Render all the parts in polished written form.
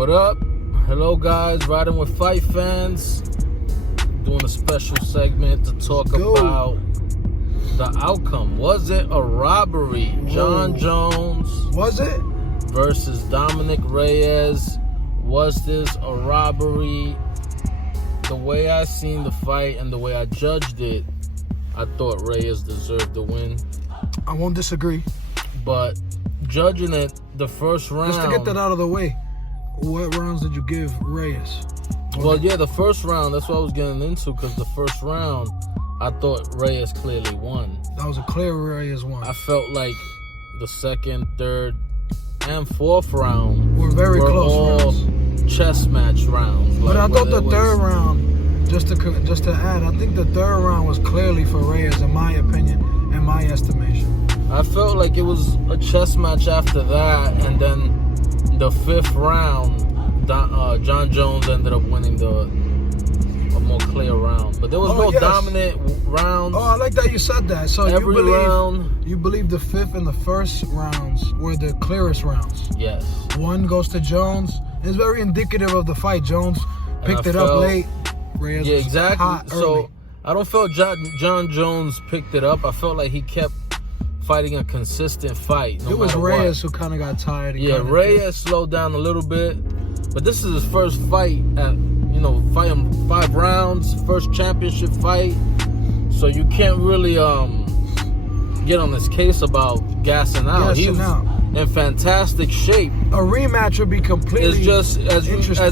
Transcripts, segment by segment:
What up? Hello guys, Riding with Fight fans. Doing a special segment to talk about the outcome. Was it a robbery? Jon Jones was it versus Dominic Reyes. Was this a robbery? The way I seen the fight and the way I judged it, I thought Reyes deserved the win. I won't disagree. But judging it, the first round... Just to get that out of the way, what rounds did you give Reyes? Well, yeah, the first round, that's what I was getting into, because the first round, I thought Reyes clearly won. That was a clear Reyes won. I felt like the second, third, and fourth round were very close all rounds. Chess match rounds. But I thought the third round, just to add, I think the third round was clearly for Reyes, in my opinion, in my estimation. I felt like it was a chess match after that, and then the fifth round, Jon Jones ended up winning a more clear round. But there was no dominant rounds. Oh, I like that you said that. So every round, you believe the fifth and the first rounds were the clearest rounds? Yes. One goes to Jones. It's very indicative of the fight. Jones picked it up late. Reyes yeah, exactly. Hot so early. I don't feel Jon Jones picked it up. I felt like he kept fighting a consistent fight. It was Reyes who kind of got tired. Yeah, Reyes slowed down a little bit, but this is his first fight at, fighting 5 rounds, first championship fight. So you can't really get on this case about gassing out. He was in fantastic shape. A rematch would be completely. It's just as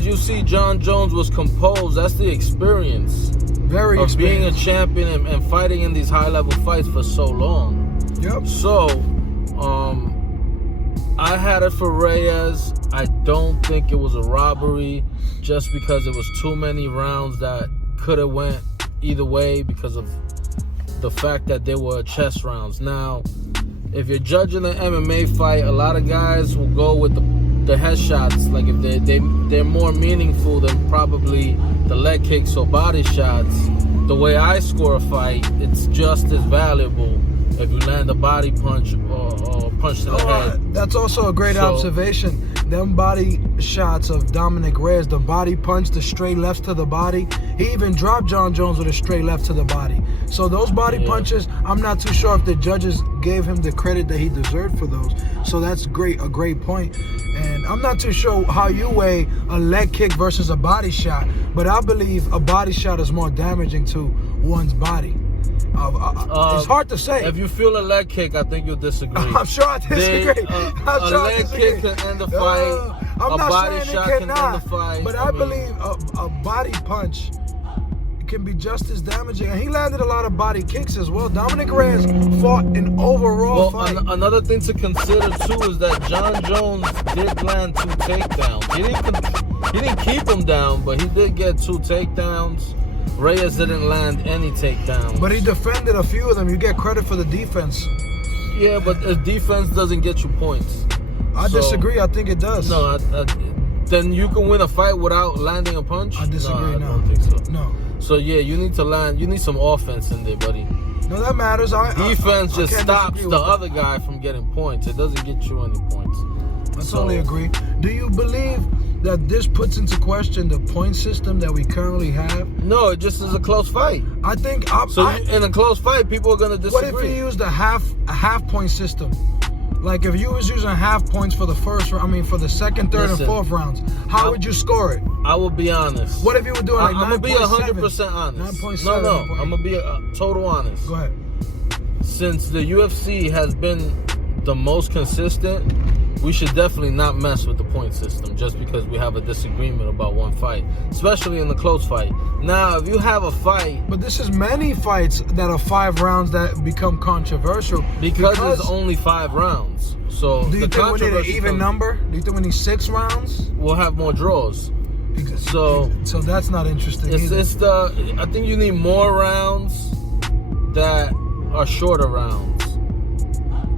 you see, Jon Jones was composed. That's the experience. Very of being a champion and fighting in these high-level fights for so long. Yep. So, I had it for Reyes. I don't think it was a robbery, just because it was too many rounds that could have went either way because of the fact that they were chess rounds. Now, if you're judging an MMA fight, a lot of guys will go with the headshots. Like if they're more meaningful than probably the leg kicks or body shots. The way I score a fight, it's just as valuable if you land a body punch or punch to the head. That's also a great observation. Them body shots of Dominic Reyes, the body punch, the straight lefts to the body. He even dropped Jon Jones with a straight left to the body. So those body punches, I'm not too sure if the judges gave him the credit that he deserved for those. So that's a great point. And I'm not too sure how you weigh a leg kick versus a body shot, but I believe a body shot is more damaging to one's body. It's hard to say. If you feel a leg kick, I think you'll disagree. I'm sure I disagree. A leg kick can end the fight. I'm not body saying shot it can end cannot, the fight. but I believe a body punch can be just as damaging. And he landed a lot of body kicks as well. Dominic Reyes fought an overall fight. Another thing to consider too is that Jon Jones did land 2 takedowns. He didn't keep him down, but he did get 2 takedowns. Reyes didn't land any takedowns. But he defended a few of them. You get credit for the defense. Yeah, but the defense doesn't get you points. I disagree. I think it does. No, then you can win a fight without landing a punch? I disagree. I don't think so. No. So, yeah, you need to land. You need some offense in there, buddy. No, that matters. Defense I just stops the other guy from getting points. It doesn't get you any points. I totally agree. Do you believe that this puts into question the point system that we currently have? No, it just is a close fight. I think in a close fight, people are going to disagree. What if you used a half point system? Like if you was using half points for the for the second, third, and fourth rounds, how would you score it? I will be honest. What if you were doing like 9.7? I'm going to be 100% honest. 9.7. No, I'm going to be total honest. Go ahead. Since the UFC has been the most consistent, we should definitely not mess with the point system just because we have a disagreement about one fight, especially in the close fight. Now, if you have a fight... But this is many fights that are 5 rounds that become controversial. Because there's only 5 rounds. So do you think we need an even number? Do you think we need 6 rounds? We'll have more draws. So that's not interesting either. I think you need more rounds that are shorter rounds.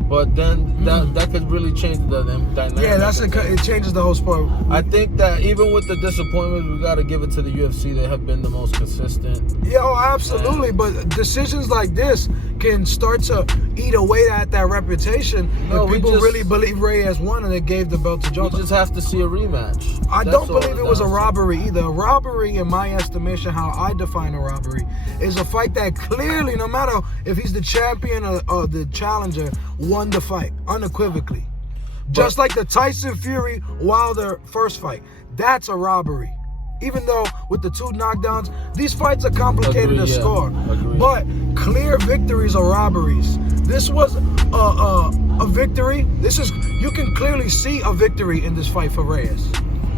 But then that could really change the dynamic. Yeah, it changes the whole sport. I think that even with the disappointments, we got to give it to the UFC. They have been the most consistent. Yeah, absolutely. But decisions like this can start to eat away at that reputation. No, if people really believe Reyes won and they gave the belt to Jones. We just have to see a rematch. I don't believe it was a robbery either. A robbery, in my estimation, how I define a robbery, is a fight that clearly, no matter if he's the champion or the challenger, won the fight unequivocally. Just like the Tyson Fury Wilder first fight. That's a robbery. Even though with the 2 knockdowns, these fights are complicated to score. But clear victories are robberies. This was a victory. You can clearly see a victory in this fight for Reyes.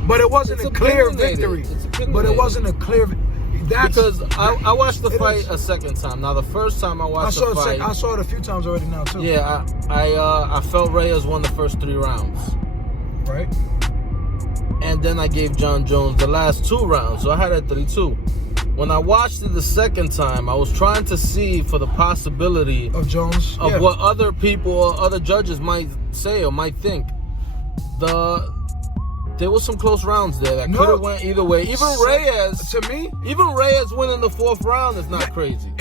But it wasn't a clear victory. But it wasn't a clear because I watched the fight a second time. Now the first time I watched the fight, I saw it a few times already now too. Yeah, I felt Reyes won the first 3 rounds. Right. And then I gave John Jones the last 2 rounds, so I had it 3-2. When I watched it the second time, I was trying to see for the possibility of Jones, of what other people or other judges might say or might think. There was some close rounds there that could have went either way. Even Reyes, to me, winning the 4th round is not crazy.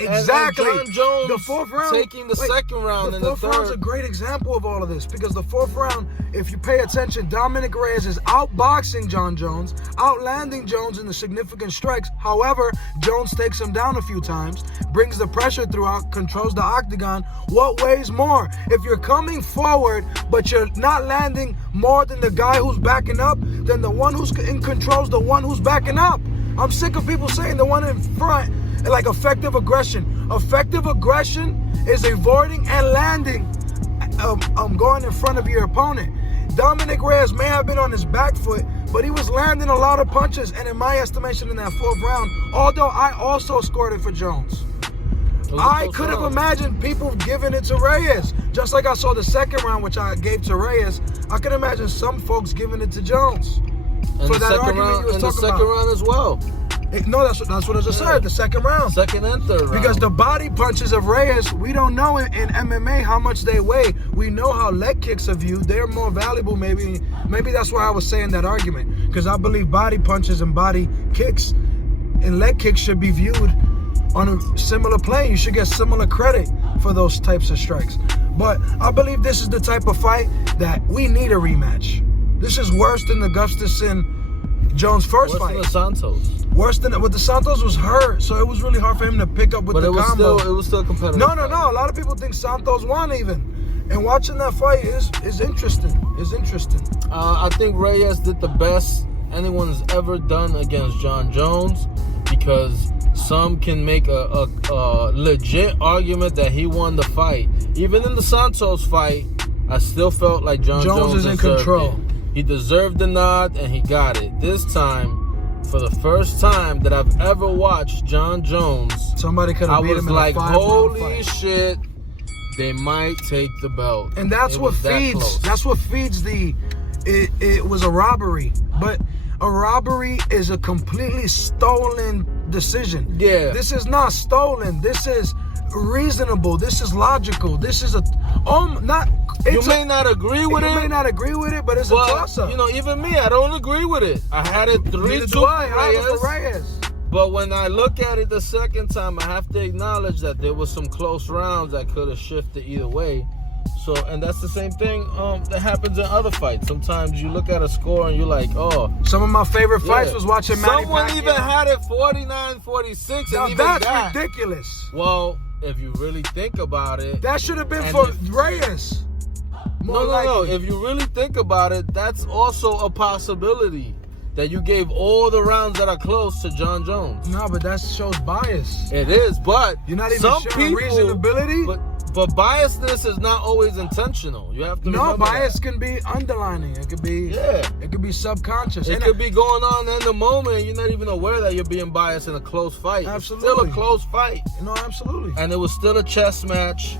Exactly. And John Jones the 4th round, taking the second round and the 3rd. The 4th round's a great example of all of this, because the 4th round, if you pay attention, Dominic Reyes is outboxing John Jones, outlanding Jones in the significant strikes. However, Jones takes him down a few times, brings the pressure throughout, controls the octagon. What weighs more? If you're coming forward, but you're not landing more than the guy who's backing up, then the one who's in control is the one who's backing up. I'm sick of people saying the one in front, like effective aggression. Effective aggression is avoiding and landing, going in front of your opponent. Dominic Reyes may have been on his back foot, but he was landing a lot of punches, and in my estimation in that 4th round, although I also scored it for Jones, I could have imagined people giving it to Reyes. Just like I saw the 2nd round, which I gave to Reyes, I could imagine some folks giving it to Jones. And for that argument you was talking about. And the 2nd round as well. No, that's what I just said, the 2nd round. 2nd and 3rd round. Because the body punches of Reyes, we don't know in MMA how much they weigh. We know how leg kicks are viewed. They're more valuable, maybe. Maybe that's why I was saying that argument. Because I believe body punches and body kicks and leg kicks should be viewed on a similar plane. You should get similar credit for those types of strikes. But I believe this is the type of fight that we need a rematch. This is worse than the Gustafsson Jones first fight. Worse than the Santos. Worse than the Santos was hurt, so it was really hard for him to pick up with the combo. But it was still competitive. No. A lot of people think Santos won even. And watching that fight is interesting. I think Reyes did the best anyone's ever done against John Jones, because some can make a legit argument that he won the fight. Even in the Santos fight, I still felt like Jones is in control. He deserved the nod, and he got it. This time, for the first time that I've ever watched John Jones, somebody could have beat him in a 5-round fight. Holy shit, they might take the belt. And that's what feeds the... It was a robbery. But a robbery is a completely stolen decision. Yeah. This is not stolen. This is reasonable. This is logical. This is you may not agree with it, but it's a toss-up. Even me, I don't agree with it. I had it 3-2 for Reyes. But when I look at it the second time, I have to acknowledge that there was some close rounds that could have shifted either way. So, and that's the same thing that happens in other fights. Sometimes you look at a score and you're like, oh. Some of my favorite fights was watching Manny Pacquiao. Someone even had it 49-46. Now that's ridiculous. Well, if you really think about it, that should have been for Reyes. No. If you really think about it, that's also a possibility, that you gave all the rounds that are close to John Jones. No, but that shows bias. It is, but you're not even showing reasonability. But biasness is not always intentional. You have to remember bias that. Can be underlining. It could be It could be subconscious. It could be going on in the moment. You're not even aware that you're being biased in a close fight. Absolutely. It's still a close fight. No, absolutely. And it was still a chess match.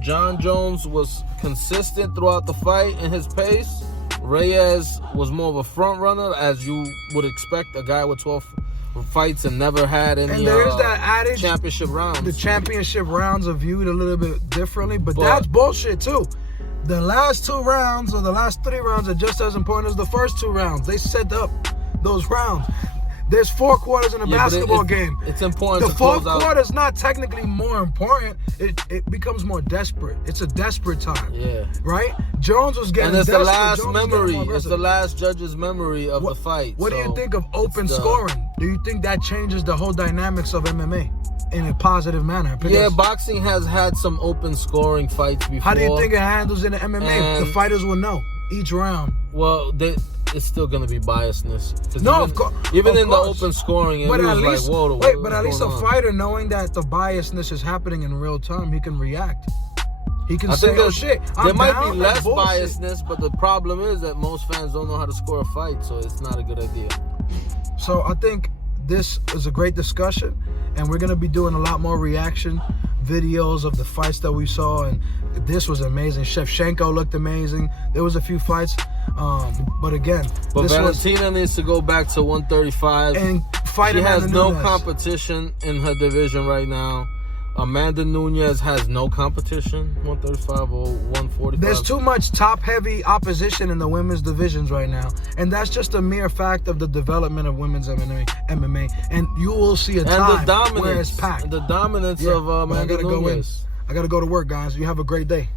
John Jones was consistent throughout the fight in his pace. Reyes was more of a front runner, as you would expect, a guy with 12 fights and never had any and there is that adage, championship rounds. The championship rounds are viewed a little bit differently, but that's bullshit too. The last 2 rounds or the last 3 rounds are just as important as the first 2 rounds. They set up those rounds. There's 4 quarters in a basketball game. It's important the to close out. The 4th quarter is not technically more important. It becomes more desperate. It's a desperate time. Yeah. Right? Jones was getting and it's desperate. the last Jones memory. It's the last judge's memory of the fight. What do you think of open the, scoring? Do you think that changes the whole dynamics of MMA in a positive manner? Because yeah, boxing has had some open scoring fights before. How do you think it handles in the MMA? And the fighters will know each round. Well, it's still going to be biasness. No, of course. Even in the open scoring, but at least, like, whoa, but at least a fighter knowing that the biasness is happening in real time, he can react. He can say, "Oh shit, there might be less biasness, but the problem is that most fans don't know how to score a fight, so it's not a good idea." So I think this is a great discussion, and we're gonna be doing a lot more reaction videos of the fights that we saw, and this was amazing. Shevchenko looked amazing. There was a few fights, but again, Valentina needs to go back to 135 and fight. She has no competition in her division right now. Amanda Nunes has no competition, 135 or 145. There's too much top-heavy opposition in the women's divisions right now, and that's just a mere fact of the development of women's MMA. And you will see a time where it's packed. The dominance of Amanda Nunes. I gotta go to work, guys. You have a great day.